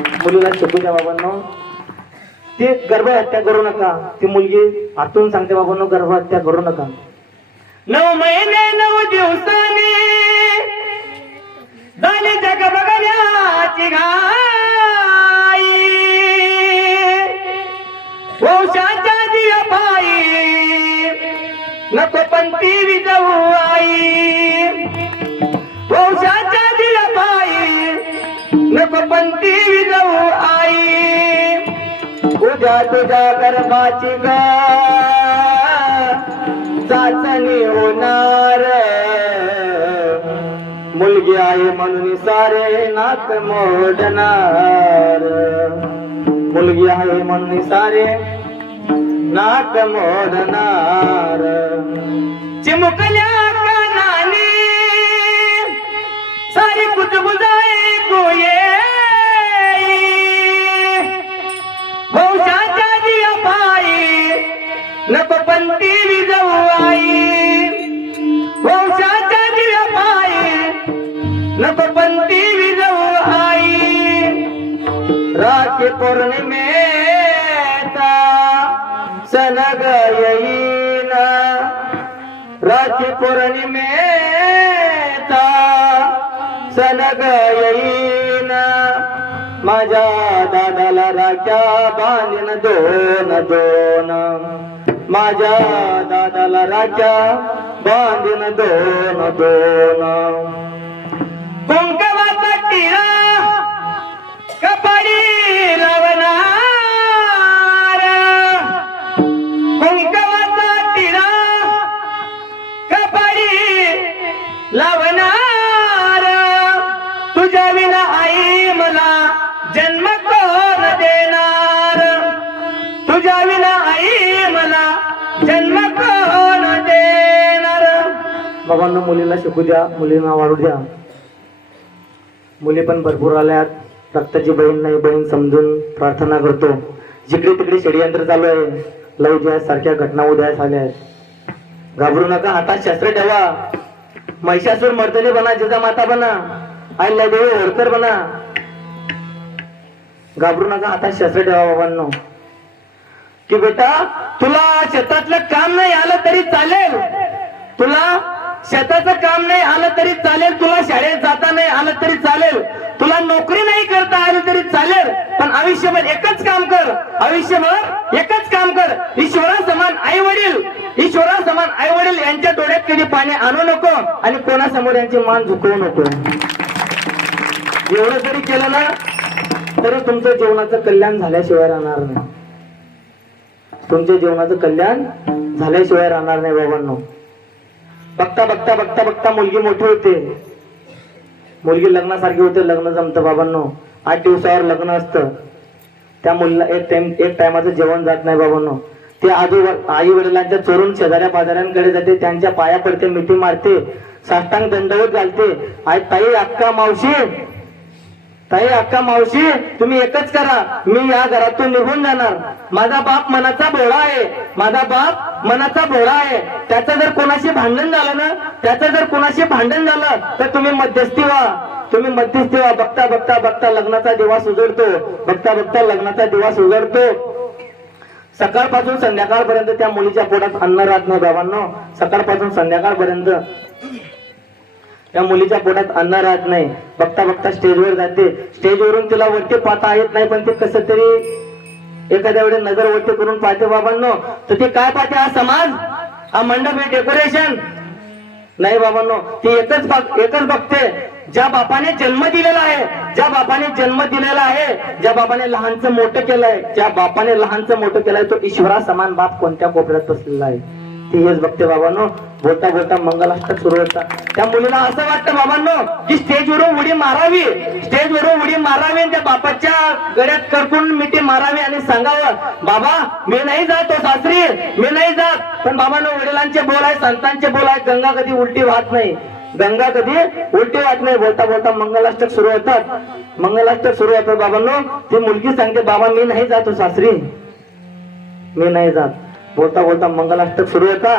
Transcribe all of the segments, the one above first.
मुलीला शिकू द्या ते गर्भहत्या करू नका. ती मुलगी आतून सांगते बाबांनो गर्भहत्या करू नका. नऊ महिने नऊ दिवसांनी झाली जग बघण्याची घाई. वंशाच्या दिया पायी नको ती विजवू आई. नको पंथी विजवू आई. उद्या तुझ्या गर्भाची गा. चाचणी होणार. मुलगी आहे म्हणून सारे नाक मोडणार. मुलगी आहे म्हणून सारे नाक मोडणार. चिमुकल्या कानाने सारी कुजबुजाई गोये भौशाच्या हो दिया पायी नको पंथी विजवू आई वंशाच्या हो दिव्या पायी नको पंथी विजवू आई राखी पौर्णिमेचा सण ग राखी पौर्णिमेचा माझ्या दादाला राख्या बांधीन दोन दोन. माझ्या दादाला राख्या बांधीन दोन दोन. द्या मुलींना वाढू द्या. मुली पण भरपूर आल्यात. रक्ताची बहीण नाही बहीण समजून प्रार्थना करतो. जिकडे तिकडे षडयंत्र चालू आहे. लव द्या सारख्या घटना उद्या आल्या आहेत. घाबरू नका हातात शस्त्र ठेवा. महिषासूर मर्दनी बना जिजा माता बना. आई देवी होळकर बना. घाबरू नका हातात शस्त्र ठेवा बाबांनो. की बेटा तुला शेतातलं काम नाही आलं तरी चालेल. तुला शेताचं काम नाही आलं तरी चालेल तुला शाळेत जाता नाही आलं तरी चालेल. तुला नोकरी नाही करता आली तरी चालेल पण आयुष्यभर एकच काम कर. आयुष्यभर एकच काम कर. ईश्वरा समान आई वडील ईश्वरा समान आई वडील यांच्या डोळ्यात कधी पाणी आणू नको आणि कोणासमोर यांची मान झुकवू नको. एवढं जरी केलं ना तरी तुमचं जीवनाचं कल्याण झाल्याशिवाय राहणार नाही. तुमच्या जीवनाचं कल्याण झाल्याशिवाय राहणार नाही बाबांनो. बघता बघता बघता बघता मुलगी मोठी होते. मुलगी लग्नासारखी होते लग्न जमतं बाबांनो. आठ दिवसावर लग्न असतं. त्या मुलीला एक टाइम एक टायमाचं जेवण जात नाही बाबांनो. ते आधी आई वडिलांच्या चोरून शेजाऱ्या पाजाऱ्यांकडे जाते त्यांच्या पाया पडते मिठी मारते साष्टांग दंडवत घालते. आई ताई अक्का मावशी ताई अक्का मावशी तुम्ही एकच करा. मी या घरातून निघून जाणार. माझा बाप मनाचा भोळा आहे. माझा बाप मनाचा भोळा आहे. त्याचं जर कोणाशी भांडण झालं ना त्याचं जर कोणाशी भांडण झालं तर तुम्ही मध्यस्थी व्हा. तुम्ही मध्यस्थी व्हा. बघता बघता बघता लग्नाचा दिवस उजडतो. बघता बघता लग्नाचा दिवस उजडतो. सकाळपासून संध्याकाळपर्यंत त्या मुलीच्या पोटात अन्न राहत नाही बाबांनो. सकाळपासून संध्याकाळपर्यंत. त्या मुलीच्या पोटात अन्न राहत नाही. बघता बघता स्टेजवर जाते. स्टेजवरून तिला वरती पाहता येत नाही पण ते कसं तरी एखाद्या वेळेस नजर वरती करून पाहते बाबांनो तर ते काय पाहते हा समाज? हा मंडप हे डेकोरेशन नाही बाबांनो ती एकच बघ- एकच बघते ज्या बापाने जन्म दिलेला आहे ज्या बापाने जन्म दिलेला आहे ज्या बापाने लहानचं मोठं केलंय ज्या बापाने लहानचं मोठं केलंय तो ईश्वरा समान बाप कोणत्या कोपऱ्यात बसलेला आहे? ती हेच बघते बाबांनो. बोलता बोलता मंगलाष्टक सुरू होता. त्या मुलीला असं वाटतं बाबांनो की स्टेजवरून उडी मारावी. स्टेजवरून उडी मारावी आणि त्या बापाच्या गड्यात करकून मिठी मारावी आणि सांगावं बाबा मी नाही जात हो सासरी. मी नाही जात. पण बाबांनो वडिलांचे बोल आहे संतांचे बोल आहे गंगा कधी उलटी वाहत नाही. गंगा कधी उलटी वाहत नाही. बोलता बोलता मंगलाष्टक सुरू होतात. मंगलाष्टक सुरू होतात बाबांनो. ती मुलगी सांगते बाबा मी नाही जातो हो सासरी. मी नाही जात. बोलता बोलता मंगलाष्टक सुरू होता.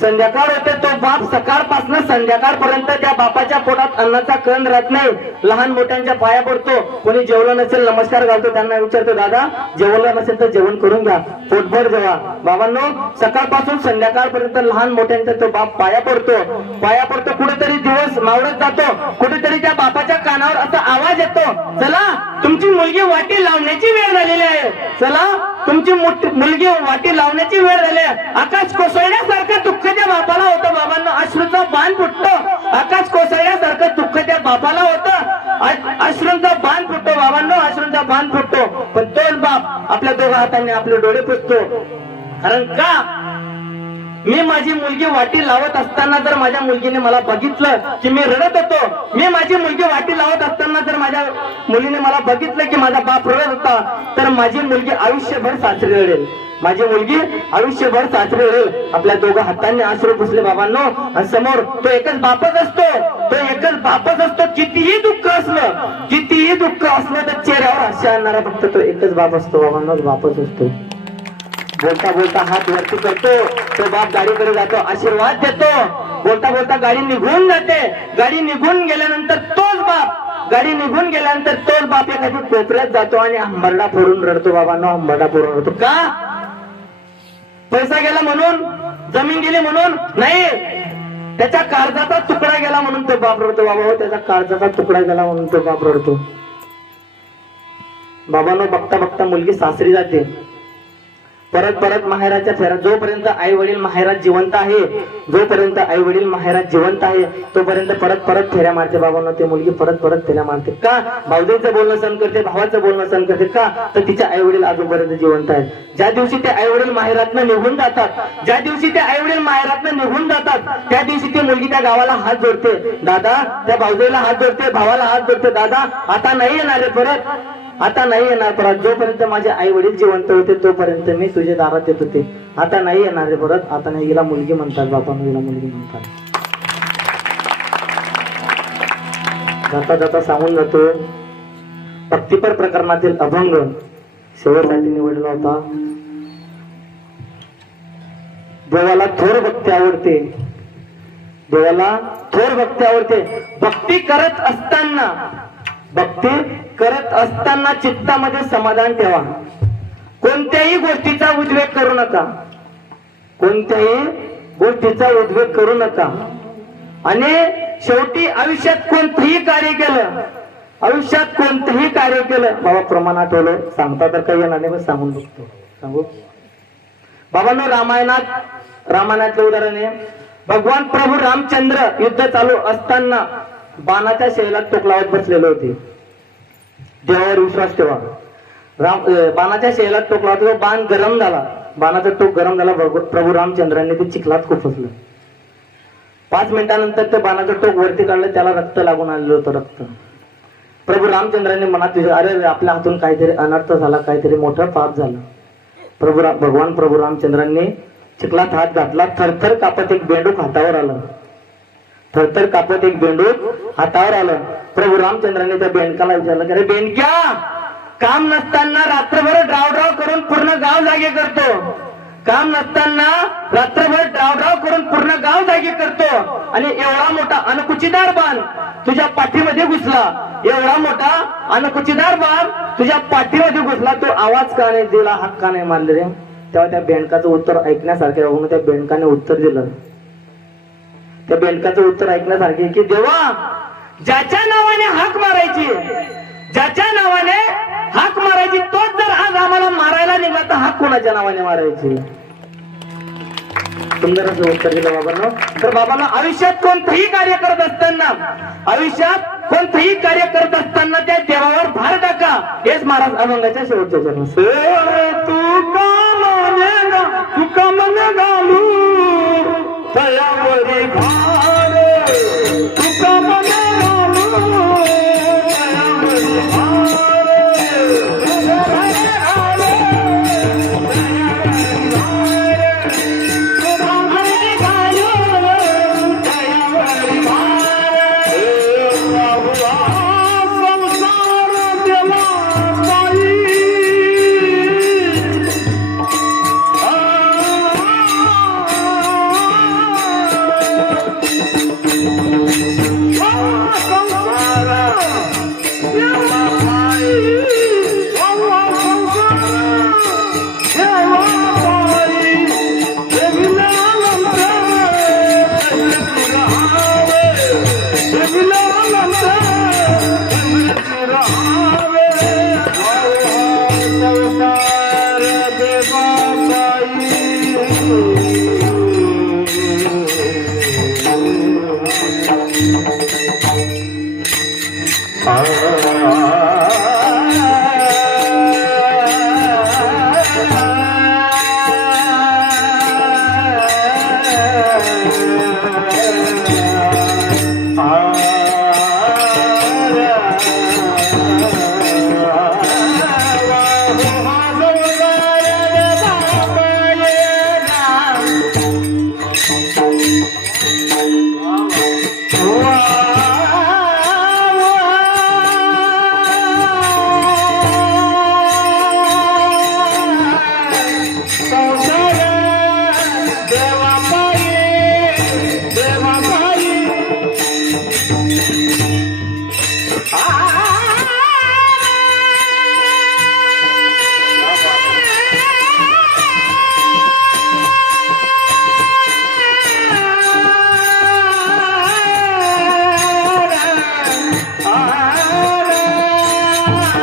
संध्याकाळ होते तो बाप सकाळपासून संध्याकाळपर्यंत त्या बापाच्या पोटात अन्नाचा कण राहत नाही. लहान मोठ्यांच्या पाया पडतो. कोणी जेवलं नसेल नमस्कार घालतो त्यांना विचारतो दादा जेवलं नसेल तर जेवण करून घ्या. पोटभर जेवा. बाबांनो सकाळपासून संध्याकाळपर्यंत लहान मोठ्यांचा तो बाप पाया पडतो. पाया पडतो कुठेतरी दिवस मावळत जातो. कुठेतरी त्या बापाच्या कानावर असा आवाज येतो. चला तुमची मुलगी वाटी लावण्याची वेळ झालेली आहे. चला तुमची मुलगी वाटी लावण्याची वेळ झाली. आकाश कोसळण्यासारखं दुःख त्या बापाला होतं. बाबांना अश्रूचा बाण फुटतो. आकाश कोसळण्यासारखं दुःख त्या बापाला होतं. अश्रूंचा बाण फुटतो. बाबांनो अश्रूंचा बाण फुटतो. पण तोच बाप आपल्या दोघा हाताने आपले डोळे पुसतो. कारण का? मी माझी मुलगी वाटी लावत असताना जर माझ्या मुलगीने मला बघितलं की मी रडत होतो मी माझी मुलगी वाटी लावत मुलीने मला बघितलं की माझा बाप रडत होता तर माझी मुलगी आयुष्यभर सासरी रडेल. माझी मुलगी आयुष्यभर सासरी रडेल. आपल्या दोघं हातांनी आश्रू पुसले बाबांनो. आणि समोर तो एकच बापच असतो. तो एकच बापच असतो. कितीही दुःख असलं कितीही दुःख असलं तर चेहऱ्यावर हास्य आणणारा फक्त तो एकच बाप असतो बाबांनो. बापच असतो. बोलता बोलता हात वरती करतो. तो बाप गाडीकडे जातो आशीर्वाद देतो. बोलता बोलता गाडी निघून जाते. गाडी निघून गेल्यानंतर तोच बाप गाडी निघून गेल्यानंतर तोच बाप एखादी कोपऱ्यात जातो आणि अंबरडा फोडून रडतो बाबांना अंबरडा फोडून रडतो. का? पैसा गेला म्हणून? जमीन गेली म्हणून? नाही. त्याच्या काळजाचा तुकडा गेला म्हणून तो बाप रडतो बाबा हो त्याचा काळजाचा तुकडा गेला म्हणून तो बाप रडतो. बाबांनो बघता बघता मुलगी सासरी जाते परत परत माहेराच्या फेरा जोपर्यंत आई वडील माहेरात जिवंत आहे जोपर्यंत आई वडील माहेरात जिवंत आहे तोपर्यंत परत परत फेऱ्या मारते बाबांना. ते मुलगी परत परत फेऱ्या मारते. का? भाऊजीचं बोलणं सहन करते भावाचं बोलणं सहन करते. का? तर तिचे आई वडील अजूनपर्यंत जिवंत आहेत. ज्या दिवशी ते आई वडील माहेरातनं निघून जातात ज्या दिवशी ते आई वडील माहेरातनं निघून जातात त्या दिवशी ती मुलगी त्या गावाला हात जोडते. दादा त्या भाऊजीला हात जोडते भावाला हात जोडते. दादा आता नाही येणार परत. आता नाही येणार परत जोपर्यंत माझे आई वडील जिवंत होते तोपर्यंत मी तुझ्या दारात येत होते. आता नाही येणार रे परत. आता नाही हिला मुलगी म्हणतात बापा हिला मुलगी म्हणतात. जाता जाता सांगून जातो भक्तिपर प्रकरणातील अभंग शेवटसाठी निवडला होता. देवाला थोर भक्ती आवडते. देवाला थोर भक्ती आवडते. भक्ती करत असताना भक्ती करत असताना चित्तामध्ये समाधान ठेवा. कोणत्याही गोष्टीचा उद्वेग करू नका. कोणत्याही गोष्टीचा उद्वेग करू नका. आणि शेवटी आयुष्यात कोणतंही कार्य केलं आयुष्यात कोणतंही कार्य केलं बाबा प्रमाणात ठेवलं. सांगता तर काही येणार नाही पण सांगून बघतो. सांगू? बाबांनो रामायणात रामायणातलं उदाहरण आहे. भगवान प्रभू रामचंद्र युद्ध चालू असताना बाणाच्या शैलात टोक लावत बसलेले होते. देवावर विश्वास ठेवा. राम बाणाच्या शैलात टोक लावत बाण गरम झाला. बाणाचा टोक गरम झाला प्रभू रामचंद्रांनी ते चिखलात खुपसलं. पाच मिनिटानंतर ते बाणाचं टोक वरती काढलं त्याला रक्त लागून आलेलं होतं रक्त. प्रभू रामचंद्रांनी मनात विचार अरे अरे, आपल्या हातून काहीतरी अनर्थ झाला काहीतरी मोठं पाप झालं. प्रभू राम भगवान प्रभू रामचंद्रांनी चिखलात हात घातला थरथर कापत एक बेंडूक हातावर आलं. थरथर कापत एक बेंडूक हातावर आलं. प्रभू रामचंद्राने त्या बेंडकाला विचारलं की, अरे बेंडक्या काम नसताना रात्रभर ड्रावड्राव करून पूर्ण गाव जागे करतो. काम नसताना रात्रभर ड्रावड्राव करून पूर्ण गाव जागे करतो. आणि एवढा मोठा अनकुचीदार बाण तुझ्या पाठीमध्ये घुसला. एवढा मोठा अनकुचीदार बाण तुझ्या पाठीमध्ये घुसला. तो आवाज का नाही दिला हात का नाही मारले रे? तेव्हा त्या बेंडकाचं उत्तर ऐकण्यासारखे राहून त्या बेंडकाने उत्तर दिलं त्या बेलकाचं उत्तर ऐकण्यासारखे की देवा ज्याच्या नावाने हाक मारायची ज्याच्या नावाने हाक मारायची तोच जर आज आम्हाला मारायला निघाला तर हाक कोणाच्या नावाने मारायची? सुंदर असं उत्तर दिलं बाबांना. तर बाबांना आयुष्यात कोणतंही कार्य करत असताना आयुष्यात कोणतंही कार्य करत असताना त्या देवावर भार टाका हेच महाराज अभंगाच्या शेवटच्या चरण. तू का तू का मन घालू? तयावरी भार तुमचे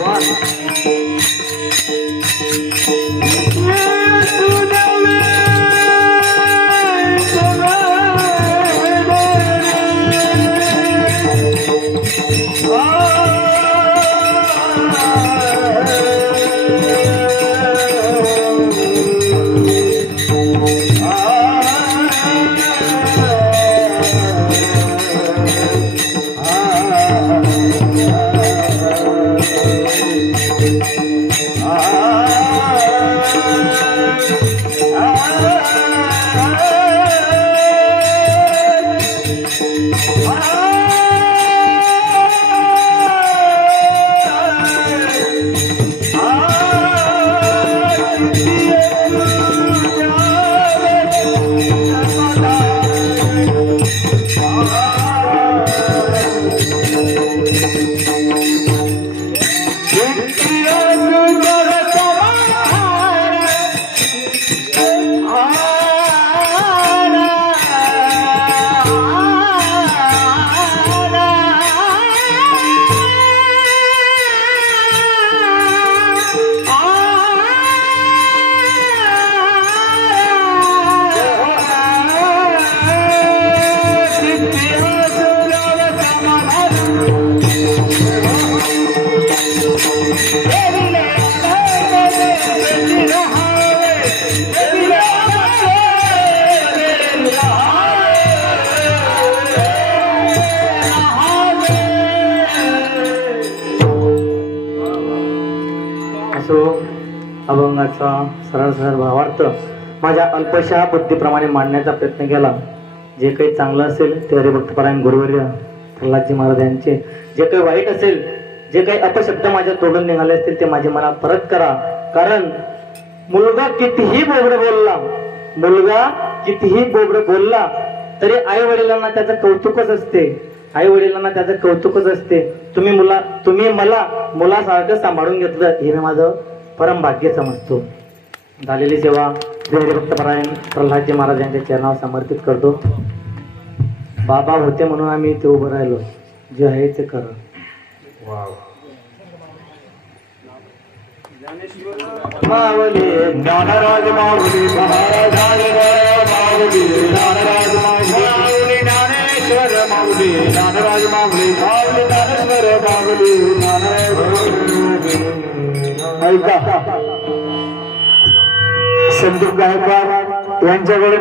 Rock. अभंगाचा सरळ सरळ भावार्थ माझ्या अल्पशा बुद्धीप्रमाणे मांडण्याचा प्रयत्न केला. जे काही चांगलं असेल ते हरिभक्तपरायण गुरुवर्य प्रल्हादजी महाराज यांचे. जे काही वाईट असेल जे काही अपशब्द माझ्या तोडून निघाले असतील ते माझ्या मनात परत करा. कारण मुलगा कितीही बोबड बोलला मुलगा कितीही बोबड बोलला तरी आई वडिलांना त्याचं कौतुकच असते. आई वडिलांना त्याचं कौतुकच असते तुम्ही मुला तुम्ही मला मुलासारखं सांभाळून घेतलं हे मी माझं परम भाग्य समजतो झालेली सेवा हरिभक्तपरायण प्रल्हादजी महाराज यांच्या चरणावर समर्पित करतो बाबा होते म्हणून आम्ही इथे उभं राहिलो जे आहे ते करा मावली ज्ञानराज माऊली महाराज माऊली माऊली ज्ञानराज माऊली माऊली ज्ञानेश्वर माऊली ऐका. संदीप गायकवाड यांच्याकडे